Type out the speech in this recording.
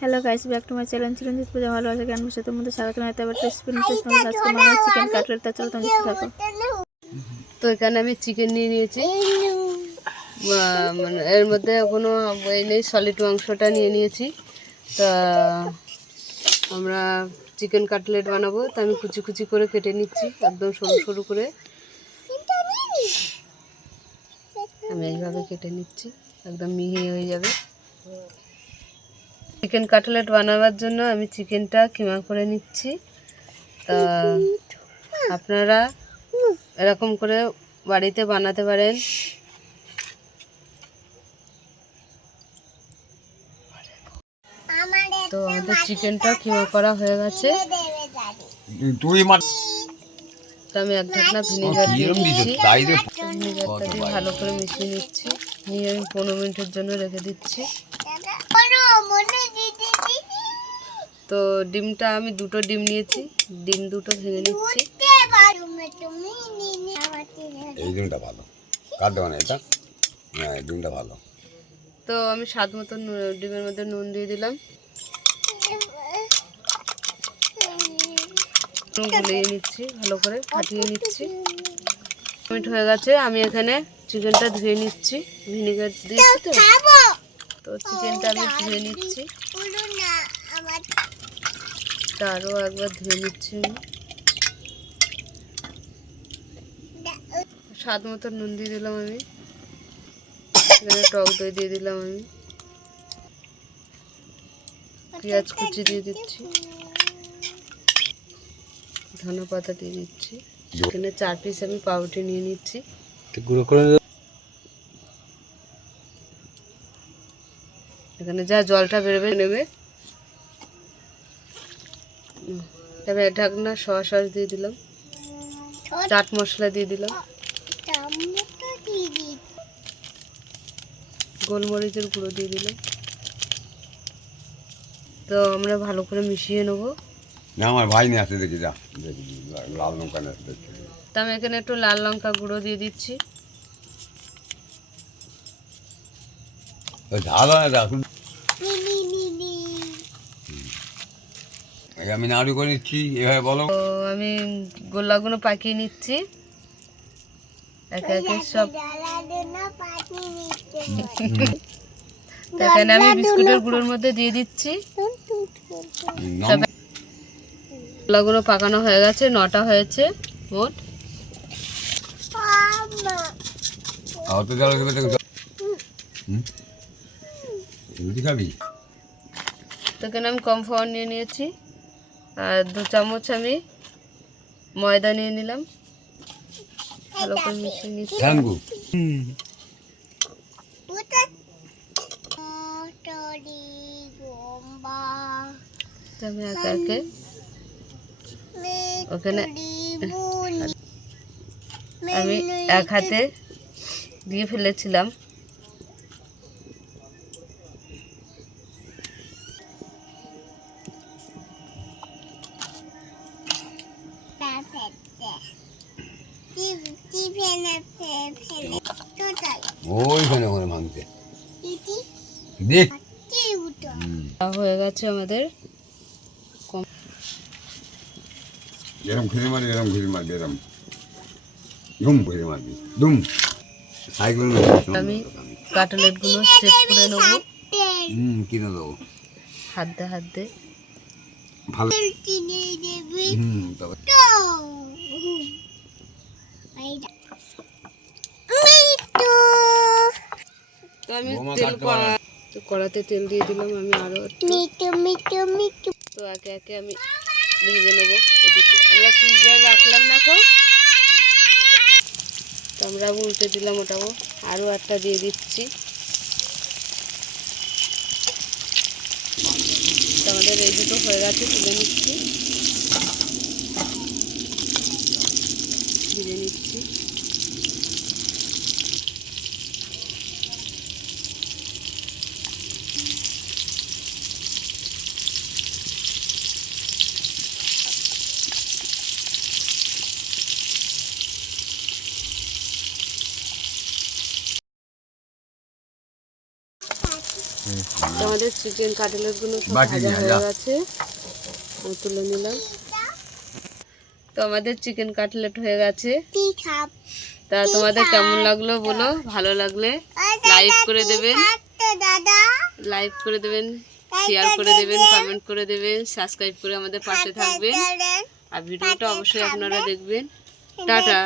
Hello guys back to my channel Chiranjit Puja ভালো আছে জ্ঞান বসে তোমাদের স্বাগত জানাতে আবার রেসিপি নিয়ে শেষ আজকে চিকেন কাটলেট তা চলো তুমি দেখতে থাকো। তো এখানে আমি চিকেন নিয়ে নিয়েছি। মানে এর মধ্যে কোনো এই নেই সলিড মাংসটা নিয়ে নিয়েছি। তা আমরা চিকেন কাটলেট বানাবো। তা আমি কুচি কুচি করে কেটে নিচ্ছি, একদম সরু সরু করে। আমি এইভাবে কেটে নিচ্ছি, একদম মিহি হয়ে যাবে। চিকেন কাটলেট বানাবার জন্য আমি চিকেনটা কিমা করে নিচ্ছি। তা আপনারা এরকম করে বাড়িতে বানাতে পারেন। তো আমাদের চিকেনটা কিমা করা হয়ে গেছে। আমি এক ঢাকনা ভিনেগার দিয়ে দিচ্ছি। ভিনেগারটা দিয়ে ভালো করে মিশিয়ে নিচ্ছি। নিয়ে আমি পনেরো মিনিটের জন্য রেখে দিচ্ছি। তো ডিমটা আমি দুটো ডিম নিয়েছি ডিম দুটো ভেঙে নিচ্ছি। এই ডিমটা ভালো। কার দেওয়া না এটা? হ্যাঁ এই ডিমটা ভালো। তো আমি স্বাদ মতো ডিমের মধ্যে নুন দিয়ে দিলাম। নুন গুলিয়ে নিচ্ছি ভালো করে ফাটিয়ে নিচ্ছি। মিনিট হয়ে গেছে আমি এখানে চিকেনটা ধুয়ে নিচ্ছি। ভিনেগার দিয়েছি তো? তো চিকেনটা আমি ধুয়ে নিচ্ছি। তা আরও একবার ধুয়ে নিচ্ছি আমি। স্বাদ মতো নুন দিয়ে দিলাম আমি। এখানে টক দই দিয়ে দিলাম আমি। পেঁয়াজ কুচি দিয়ে দিচ্ছি। ধনে পাতা দিয়ে দিচ্ছি। এখানে চার পিস আমি পাউরুটি নিয়ে নিচ্ছি। গুঁড়ো করে এখানে যা জলটা বেরোবে নেবে। এক ঢাকনা সয়া সস দিয়ে দিলাম। চাট মশলা দিয়ে দিলাম। গোলমরিচের গুঁড়ো দিয়ে দিলাম। তো আমরা ভালো করে মিশিয়ে নেব। না আমার ভাই নিয়ে আসতে দেখি যা লাল লঙ্কা নিয়ে তো আমি এখানে একটু লাল লঙ্কা গুঁড়ো দিয়ে দিচ্ছি। ওই ঝাল হয় না এখন এই আমি নাড়ু করে নিচ্ছি এভাবে বলো। আমি গোল্লাগুলো পাকিয়ে নিচ্ছি। একে একে সব এখানে আমি বিস্কুটের গুঁড়োর মধ্যে দিয়ে দিচ্ছি। গোল্লাগুলো পাকানো হয়ে গেছে নটা হয়েছে মোট। অত জল দেবে দেখো। হুম? রুটি খাবি? তো এখানে আমি কমফাওয়ার নিয়ে নিয়েছি। আর দু চামচ আমি ময়দা নিয়ে নিলাম। ভালো করে মিশিয়ে নিচ্ছি। আমি একে ওখানে আমি এক হাতে দিয়ে ফেলেছিলাম। ওইখানে ওখানে ভাঙতে। দেখ হয়ে গেছে আমাদের। এরম ঘুরে মারবি এরম ঘুরে মারবি এরম। ধুম ঘুরে মারবি ধুম। সাইকেল আমি কাটলেটগুলো সেট করে নেব। হুম কিনে দেবো। হাত দিয়ে হাত দিয়ে ভালো। হুম তবে তো আমি তেল কড়া তো কড়াতে তেল দিয়ে দিলাম আমি আরও তো একে একে আমি ভেজে নেব। এদিকে আমরা ফ্রিজে রাখলাম না তো তো আমরা উল্টে দিলাম ওটাও। আরও একটা দিয়ে দিচ্ছি। তো আমাদের এই দুটো হয়ে গেছে তুলে নিচ্ছি। আমাদের চিকেন কাটলেটগুলো সব ভাজা হয়ে গেছে। তুলে নিলাম। তো আমাদের চিকেন কাটলেট হয়ে গেছে। তা তোমাদের কেমন লাগল বলো? ভালো লাগলে লাইক করে দেবেন। লাইক করে দেবেন শেয়ার করে দেবেন কমেন্ট করে দেবেন সাবস্ক্রাইব করে আমাদের পাশে থাকবেন। আর ভিডিওটা অবশ্যই আপনারা দেখবেন। টাটা।